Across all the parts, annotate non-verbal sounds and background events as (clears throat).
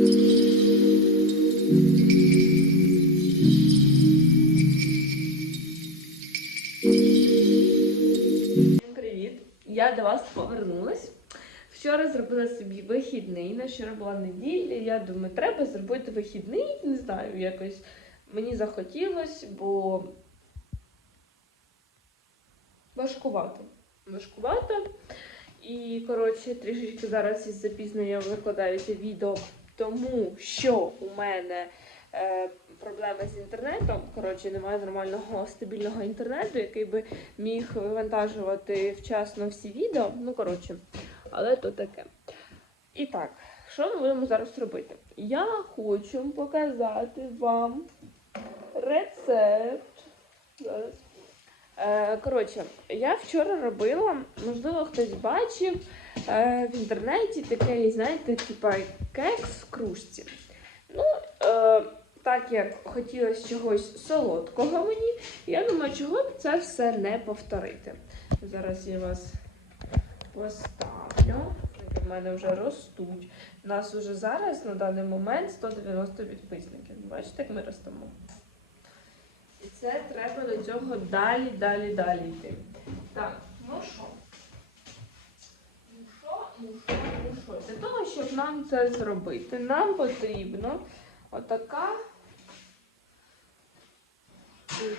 Привіт! Я до вас повернулась. Вчора зробила собі вихідний. На вчора була неділя. Я думаю, треба зробити вихідний. Не знаю, якось мені захотілося, бо важкувато. Важкувато. І, коротше, трішечки зараз із запізненням викладаю це відео, тому що у мене е, проблеми з інтернетом. Коротше, немає нормального (laughs) стабільного інтернету, який би міг вивантажувати вчасно всі відео. Ну, коротше, але то таке. І так, що ми будемо зараз робити? Я хочу показати вам рецепт. Зараз. Е, коротше, я вчора робила, можливо, хтось бачив в інтернеті такий, знаєте, типа кекс в кружці. Ну, е, так як хотілося чогось солодкого мені, я думаю, чого б це все не повторити. Зараз я вас поставлю. В мене вже ростуть. У нас вже зараз на даний момент 190 підписників. Бачите, як ми ростемо. І це треба до цього далі, далі, далі йти. Так, ну що? Ну що, ну що, ну що? Для того, щоб нам це зробити, нам потрібно отака.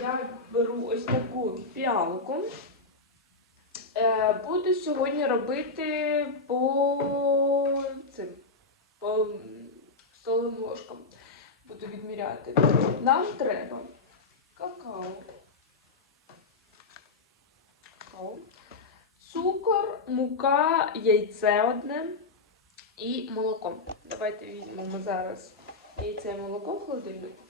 Я беру ось таку піалку. Е, буду сьогодні робити по цим по столовим ложкам. Буду відміряти. Нам треба какао. Какао. Цукор, мука, яйце одне і молоко. Давайте візьмемо зараз яйце і молоко в холодильнику.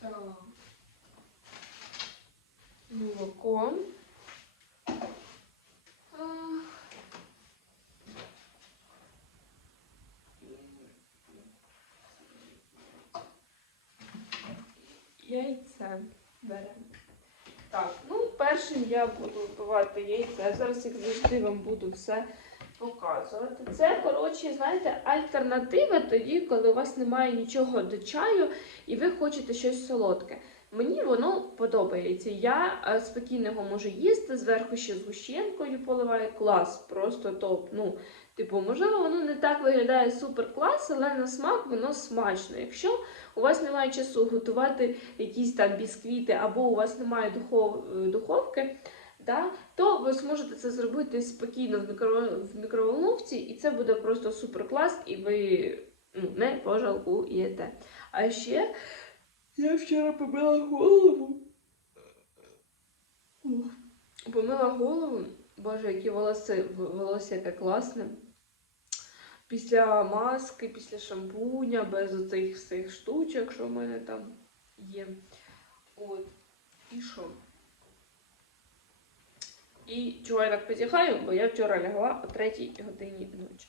Так. Молоко. Яйце беремо. Так, ну першим я буду вбивати яйце. Зараз, як завжди, вам буду все показувати. Це, коротше, знаєте, альтернатива тоді, коли у вас немає нічого до чаю і ви хочете щось солодке. Мені воно подобається. Я е, спокійно його можу їсти, зверху ще згущенкою поливаю клас, просто топ. Ну, типу, можливо, воно не так виглядає супер клас, але на смак воно смачно. Якщо у вас немає часу готувати якісь там бісквіти, або у вас немає духов, е, духовки, да, то ви зможете це зробити спокійно в, мікро, в мікроволновці, і це буде просто супер клас, і ви ну, не пожалкуєте. А ще я вчора помила голову. Помила голову. Боже, які волоси, волосся яке класне. Після маски, після шампуня, без оцих всіх штучок, що в мене там є. От. І що? І чого я так потягаю? Бо я вчора лягла о 3 годині ночі.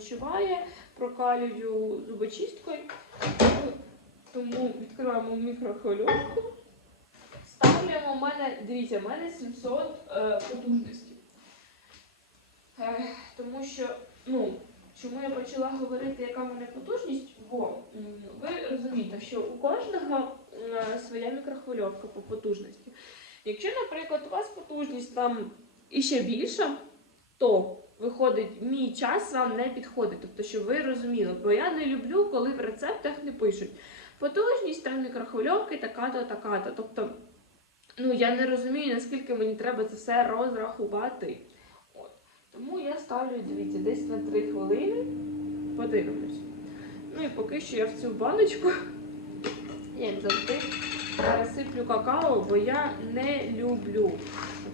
відчуває, прокалюю зубочисткою. Тому відкриваємо мікрохвильовку. Ставляємо в мене, дивіться, в мене 700 е, потужності. Е, тому що, ну, чому я почала говорити, яка в мене потужність? Бо ви розумієте, що у кожного е, своя мікрохвильовка по потужності. Якщо, наприклад, у вас потужність там іще більша, то виходить, мій час вам не підходить. Тобто, щоб ви розуміли, бо я не люблю, коли в рецептах не пишуть потужність там мікрохвильовки така-то, така-то. Тобто, ну я не розумію, наскільки мені треба це все розрахувати. От. Тому я ставлю, дивіться, десь на 3 хвилини. Подивимось. Ну і поки що я в цю баночку, як завжди, пересиплю какао, бо я не люблю.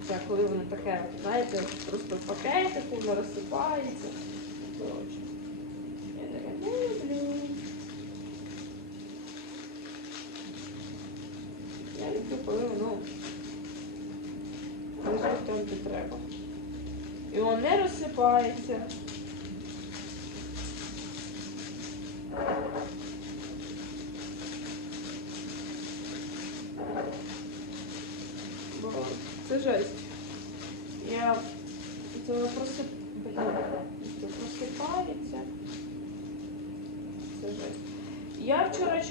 Оце коли воно таке, знаєте, просто в пакетику, воно розсипається. Я таке не люблю. Я люблю, коли воно лежить там, де треба. І воно не розсипається. Бо це жесть. Я це просип... Блін, це просипається. Це жесть. Я вчора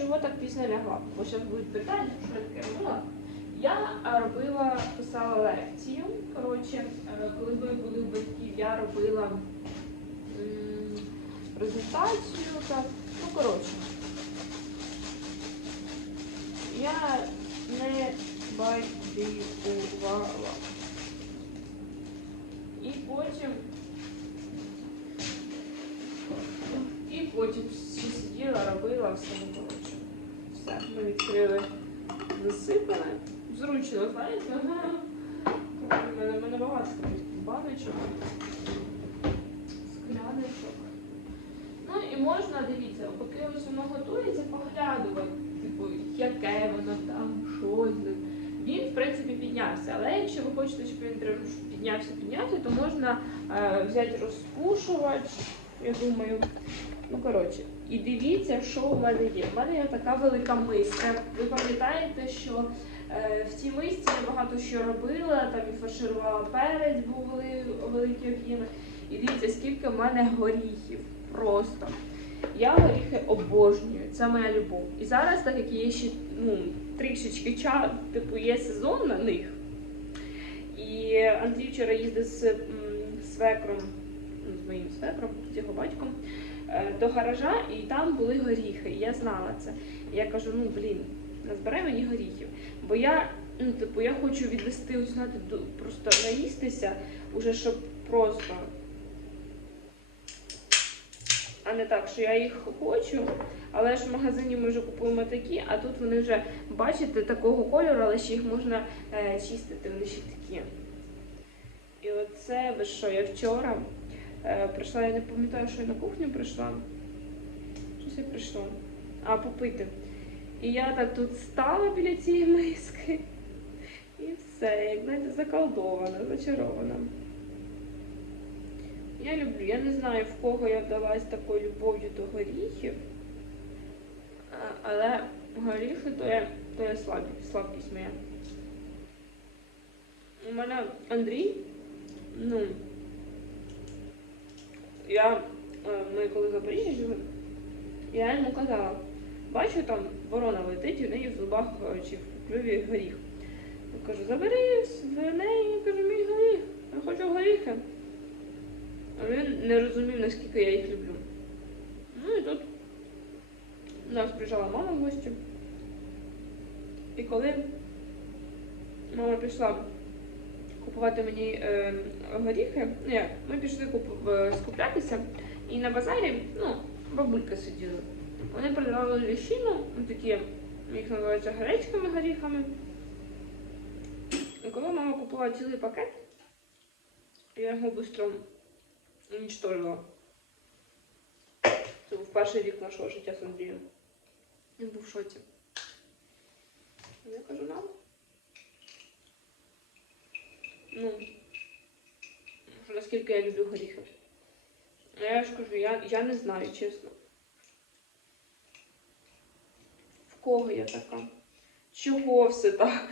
пізно лягла? Бо зараз будуть питання, що я таке робила. Я робила, писала лекцію. Коротше, е, коли ви були у батьків, я робила презентацію. Так. Ну, коротше. Я не байдикувала. І потім. І потім сиділа, робила все коротше. Ми відкрили засипане. Зручно, знаєте? Ага. У мене, мене багато таких баночок, скляночок. Ну і можна, дивіться, поки ось воно готується, поглядувати, типу, яке воно там, що з ним. Він, в принципі, піднявся. Але якщо ви хочете, щоб він піднявся, піднявся, то можна е, взяти розпушувач, я думаю. Ну, коротше, і дивіться, що у мене є. У мене є така велика миска. Ви пам'ятаєте, що е, в цій мисці я багато що робила, там і фарширувала перець, був вели- великі об'єми. І дивіться, скільки в мене горіхів. Просто. Я горіхи обожнюю, це моя любов. І зараз, так як є ще ну, трішечки часу, типу є сезон на них. І Андрій вчора їздив з м, свекром, ну, з моїм свекром, з його батьком, до гаража, і там були горіхи. І я знала це. Я кажу: ну блін, назбирай мені горіхів. Бо я, ну, типу, я хочу відвести, до- просто наїстися, уже щоб просто. А не так, що я їх хочу, але ж в магазині ми вже купуємо такі, а тут вони вже, бачите, такого кольору, але ще їх можна е, чистити, вони ще такі. І оце, ви що, я вчора е, прийшла, я не пам'ятаю, що я на кухню прийшла. Щось я прийшла. А, попити. І я так тут стала біля цієї миски. І все, як знаєте, заколдована, зачарована. Я люблю, я не знаю, в кого я вдалась такою любов'ю до горіхів, але горіхи то є, то є слабкість, слабкість моя. У мене Андрій, ну, я, ми коли в Запоріжжі жили, я йому казала, бачу там ворона летить, і в неї в зубах е, чи в клюві горіх. Я кажу, забери в неї, кажу, мій горіх, я хочу горіхи. А він не розумів, наскільки я їх люблю. Ну і тут у нас приїжджала мама в гості. І коли мама пішла купувати мені е, горіхи, ну як, ми пішли куп, скуплятися, і на базарі, ну, бабулька сиділа. Вони продавали ліщину, ну, такі, їх називаються гречками горіхами. І коли мама купила цілий пакет, я його швидко уничтожила. Це був перший рік нашого життя з Андрієм. Він був в шоці. Я кажу, нам. Ну, наскільки я люблю горіхи. Я ж кажу, я, я не знаю, чесно. В кого я така? Чого все так?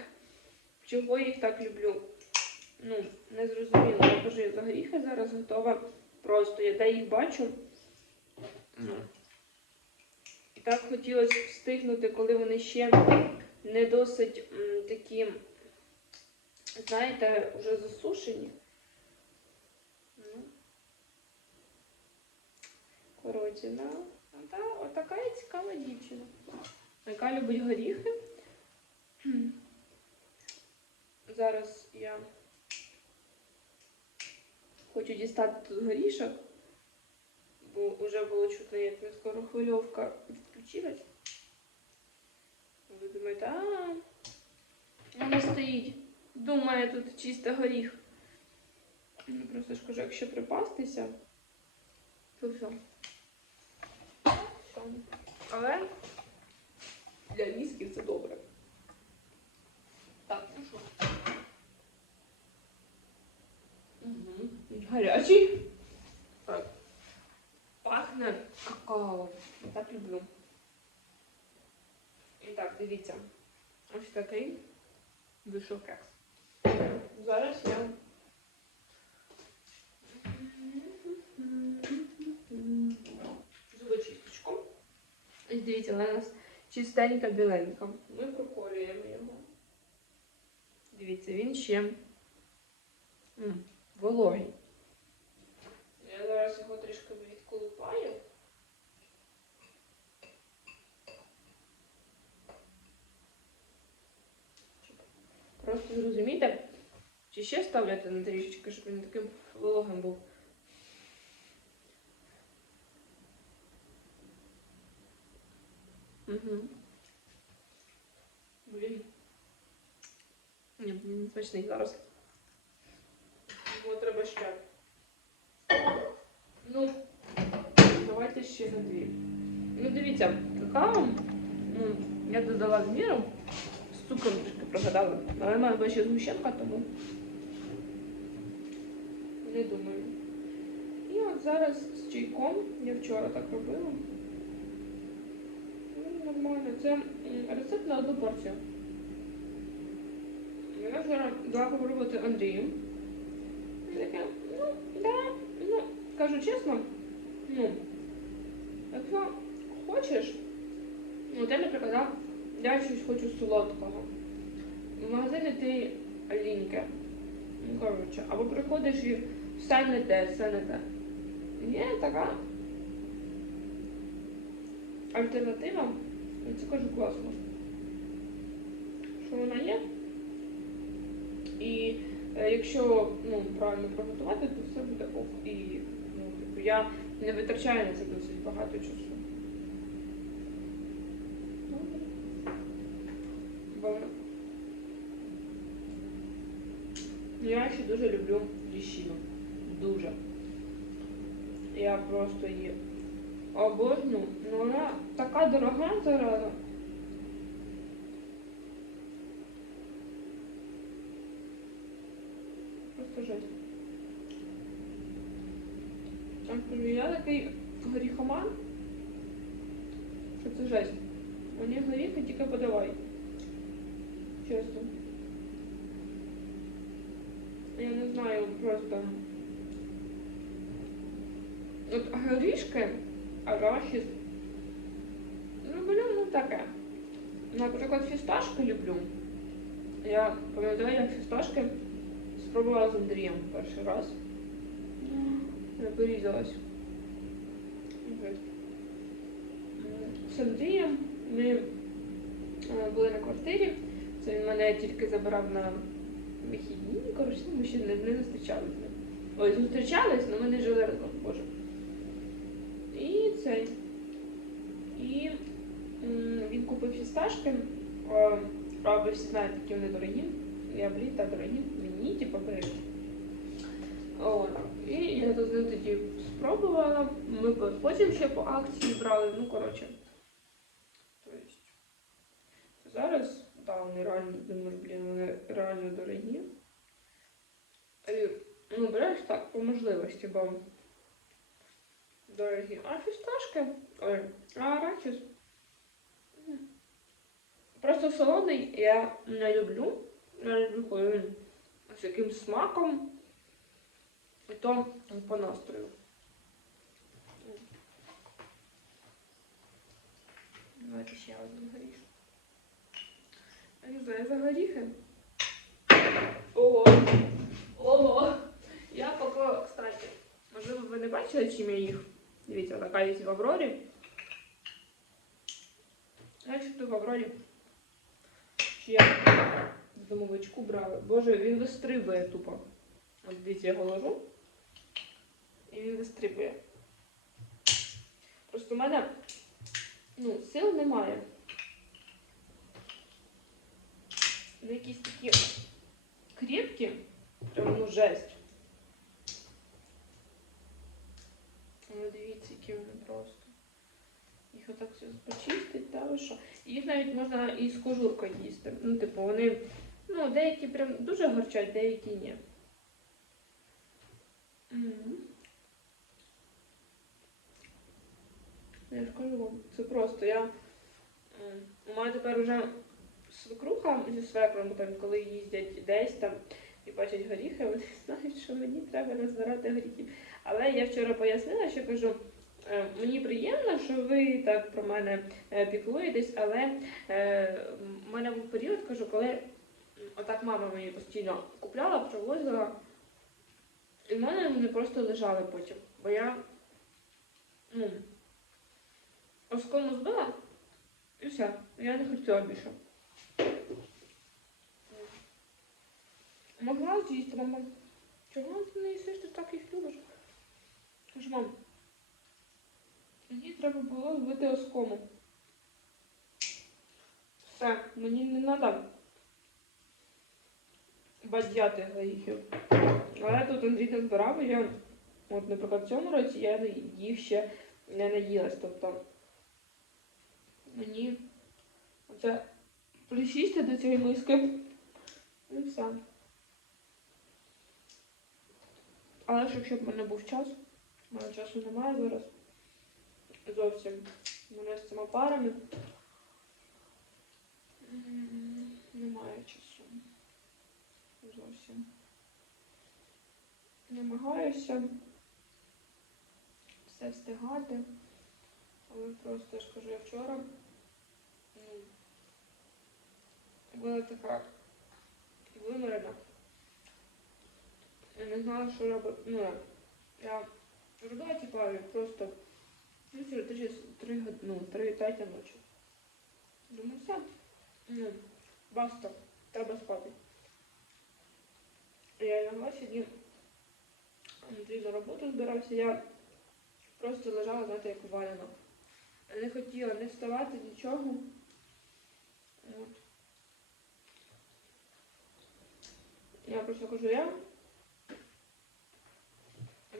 Чого я їх так люблю? Ну, не зрозуміло. Я кажу, я за горіхи зараз готова. Просто я де їх бачу. Ну. І так хотілося встигнути, коли вони ще не досить м, такі, знаєте, вже засушені. Ну. Коротше, да. Отака я цікава дівчина, яка любить горіхи. (clears throat) Зараз я хочу дістати тут горішок, бо вже було чутно, як скорохвильовка відключилась. Ви думаєте, а вона стоїть, думає тут чисто горіх. Ну, Просто ж кажу, якщо припастися, то все. Все. Але для мізків це добре. Так, ну що? Угу. Гарячий. Так. Пахне какао. Я так люблю. І так, дивіться. Ось такий вийшов кекс. Зараз я. Зубочисточку. І дивіться, вона у нас чистенька біленька. Ми проколюємо його. Дивіться, він ще м, вологий. Я зараз його трішки відколупаю. Щоб Просто зрозуміти, чи ще ставляти на трішечки, щоб він таким вологим був. Угу. Блін. Ні, не смачний зараз. Його треба ще. Ну, давайте ще на дві. Ну, дивіться, какао, ну, я додала з міром, з цукром трішки прогадала. Але в мене ще згущенка, тому не думаю. І от зараз з чайком, я вчора так робила. Ну, нормально. Це рецепт на одну порцію. Я вчора дала попробувати Андрію. Таке, ну, да, ну, кажу чесно, ну, якщо хочеш, ну, я, наприклад, я щось хочу солодкого. В магазині ти ліньке. Коротше, або приходиш і все не те, все не те. Є така альтернатива, і це кажу класно. Що вона є? І е, якщо ну, правильно приготувати, то все буде ок. І ну, типу, я не витрачаю на це досить багато часу. Бо я ще дуже люблю ліщину. Дуже. Я просто її обожнюю. Ну вона така дорога зараза. Просто жесть. Я кажу, я такий горіхоман, що це жесть. Мені горіхи тільки подавай. Чесно. Я не знаю просто. От горішки, арахіс. Люблю, ну таке. Наприклад, фісташки люблю. Я пам'ятаю, як фісташки спробувала з Андрієм перший раз. Я порізалась. З Андрієм ми е, були на квартирі. Це мене тільки забирав на вихідні. Коротше, ми ще не, не зустрічалися. Ой, зустрічались, але ми не жили разом, боже. І цей. І м, він купив фісташки. А, а ви всі знаєте, які вони дорогі. Я блін, та дорогі. Мені, типу, бери. От. І я тут з тоді спробувала. Ми потім ще по акції брали, ну коротше. Тобто, зараз, вони реально, думаю, блін, вони реально дорогі. І, ну, береш так, по можливості, бо дорогі. А фісташки, ой, а арахіс. Просто солоний я не люблю. Не люблю, коли він з якимсь смаком. І то по настрою. Давайте ще один горіх. Знаю, за горіхи. Ого! Ого! Я поки, кстати, можливо, ви не бачили, чим я їх. Дивіться, така є в Аврорі. Я що в Аврорі. Чи я домовичку брала. Боже, він вистрибує тупо. От дивіться, я його ложу. І він вистрибує. Просто в мене ну, сил немає. Ну, якісь такі крепкі, прям ну жесть. Ну, дивіться, які вони просто. Їх отак все почистить, та ви що. Їх навіть можна і з кожуркою їсти. Ну, типу, вони, ну, деякі прям дуже горчать, деякі ні. М. Я ж кажу вам, це просто я. м, У мене тепер вже свекруха зі свекром, там, коли їздять десь там і бачать горіхи, вони (laughs) знають, що мені треба назбирати горіхів. Але я вчора пояснила, що кажу, е, мені приємно, що ви так про мене е, піклуєтесь, але е, в мене був період, кажу, коли отак мама мені постійно купляла, привозила, і в мене вони просто лежали потім. Бо я ну, оскому збила і все. Я не хотіла більше. Могла з'їсти, мама. Чого ти не їсиш, ти так їх любиш? Кажу, мам, мені треба було збити оскому. Все, мені не треба бадяти горіхів. Але тут Андрій не збирав, і я, от, наприклад, в цьому році я їх ще не наїлась. Тобто мені оце присісти до цієї миски і все. Але ж якщо б в мене був час, в мене часу немає зараз. Зовсім. Мене з цими парами. Немає часу. Зовсім. Намагаюся все встигати. Але просто ж кажу, я вчора ну, була така вимирена. Я не знала, що робити. Ну, я робила плаві просто ну, через три, три, ну, три третя ночі. Думаю, все. Ну, баста, треба спати. Я лягла сьогодні. Андрій на роботу збирався, я просто лежала, знаєте, як валена. Не хотіла не вставати, нічого. От. Я просто кажу, я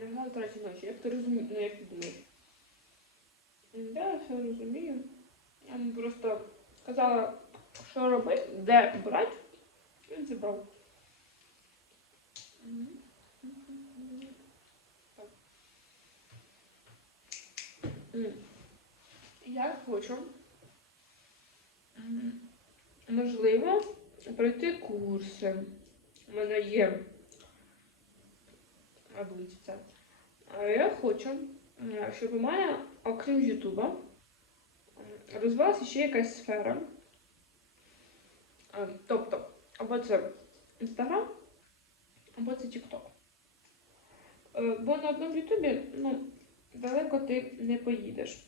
лягла о третій ночі. Як ти розумієш? Ну, як ти думаєш? Я все розумію. Я йому просто сказала, що робити, де брати. Він зібрав. Я хочу, можливо, пройти курси. У мене є обличчя. Я хочу, щоб у мене, окрім Ютуба, розвивалася ще якась сфера. Е, Тобто, або це Інстаграм, або це Тікток. Е, Бо на одному Ютубі ну, далеко ти не поїдеш.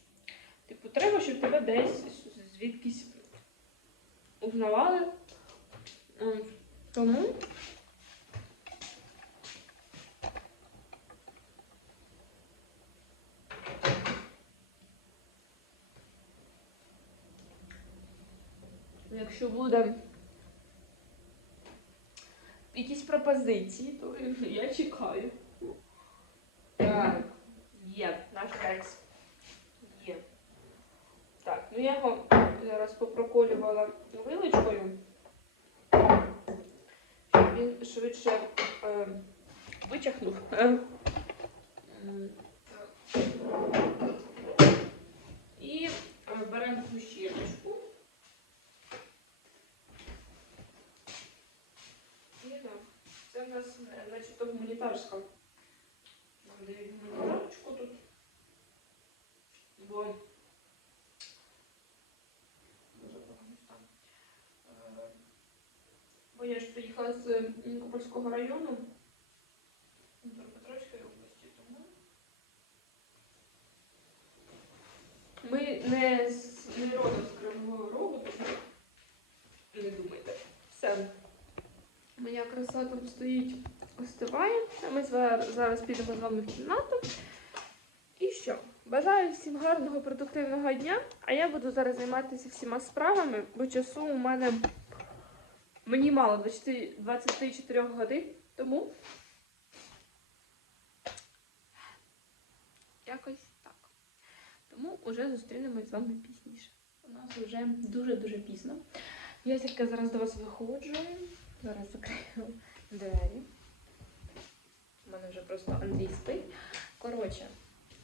Типу, треба, щоб тебе десь звідкись узнавали. Тому якщо буде якісь пропозиції, то я чекаю. Так, є наш текст. Є. Так, ну я його зараз попроколювала вилочкою, щоб він швидше е, вичахнув. І е, беремо цю щірочку. І так, це в нас начебто гуманітарська. Дають гуманітарочку тут. Бо Бо я ж приїхала з Нікопольського району. Дніпропетровської області, тому. Ми не родом з Кривого Рогу, тому не думайте. Все. Моя краса там стоїть, остиває. Ми зараз підемо з вами в кімнату. І що? Бажаю всім гарного, продуктивного дня. А я буду зараз займатися всіма справами, бо часу у мене мені мало 24 годин, тому якось так. Тому вже зустрінемось з вами пізніше. У нас вже дуже-дуже пізно. Я тільки зараз до вас виходжу. Зараз закрию двері. У мене вже просто Андрій спить. Коротше,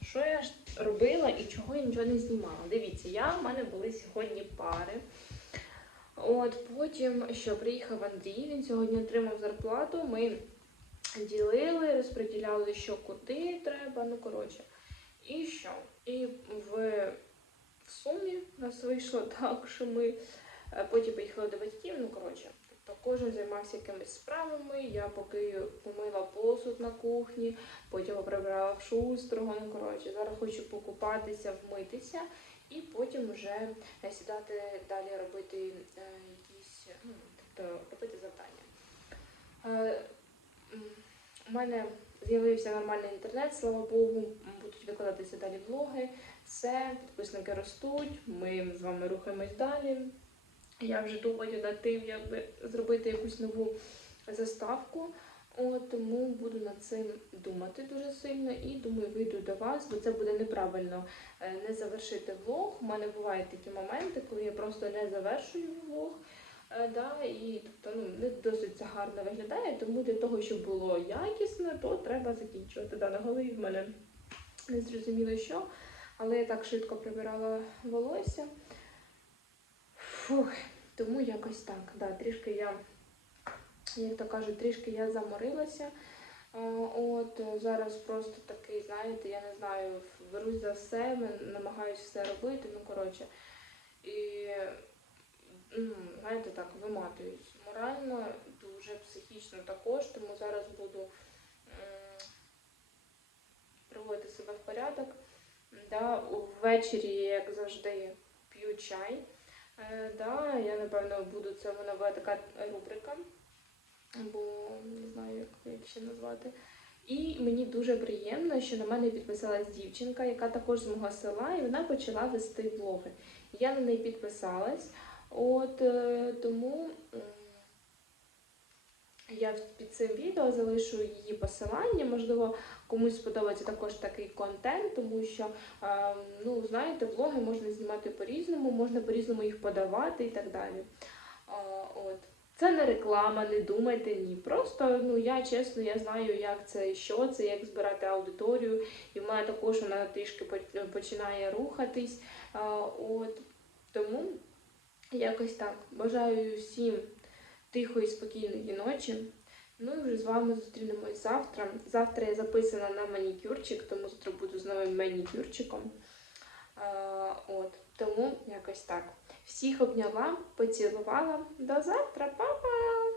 що я робила і чого я нічого не знімала? Дивіться, я в мене були сьогодні пари. От потім, що приїхав Андрій, він сьогодні отримав зарплату. Ми ділили, розподіляли, що куди треба. Ну, коротше. І що? І в, в сумі нас вийшло (laughs) так, що ми е, потім поїхали до батьків. Ну, коротше, кожен займався якимись справами. Я поки помила посуд на кухні, потім прибрала в. Ну, коротше, зараз хочу покупатися, вмитися. І потім вже е, сідати далі робити е, якісь, ну, тобто робити завдання. Е, у мене з'явився нормальний інтернет, слава Богу, будуть викладатися далі влоги. Все, підписники ростуть, ми з вами рухаємось далі. Я вже думаю над тим, як би зробити якусь нову заставку. От, тому буду над цим думати дуже сильно і думаю, вийду до вас, бо це буде неправильно е, не завершити влог. У мене бувають такі моменти, коли я просто не завершую влог. е, Да, і тобто ну, не досить це гарно виглядає, тому для того, щоб було якісно, то треба закінчувати. Да, на голові в мене не зрозуміло що, але я так швидко прибирала волосся. Фух, тому якось так. Да, трішки я, як то кажуть, трішки я заморилася. От зараз просто такий, знаєте, я не знаю, берусь за все, намагаюся все робити. Ну коротше, і знаєте, так виматуюсь морально, дуже психічно також, тому зараз буду м, приводити себе в порядок. Да, ввечері, як завжди, п'ю чай. Е, да, я напевно буду це в буде така рубрика, бо не знаю, як, як ще назвати. І мені дуже приємно, що на мене підписалась дівчинка, яка також з мого села, і вона почала вести блоги. Я на неї підписалась, от е, тому я під цим відео залишу її посилання. Можливо, комусь сподобається також такий контент, тому що Ем, ну, знаєте, влоги можна знімати по-різному, можна по-різному їх подавати і так далі. А, от. Це не реклама, не думайте ні. Просто ну я чесно, я знаю, як це що це, як збирати аудиторію. І в мене також вона трішки починає рухатись. А, от. Тому якось так. Бажаю всім тихої, спокійної ночі. Ну і вже з вами зустрінемось завтра. Завтра я записана на манікюрчик, тому завтра буду з новим манікюрчиком. Е, от, тому якось так. Всіх обняла, поцілувала. До завтра, па-па!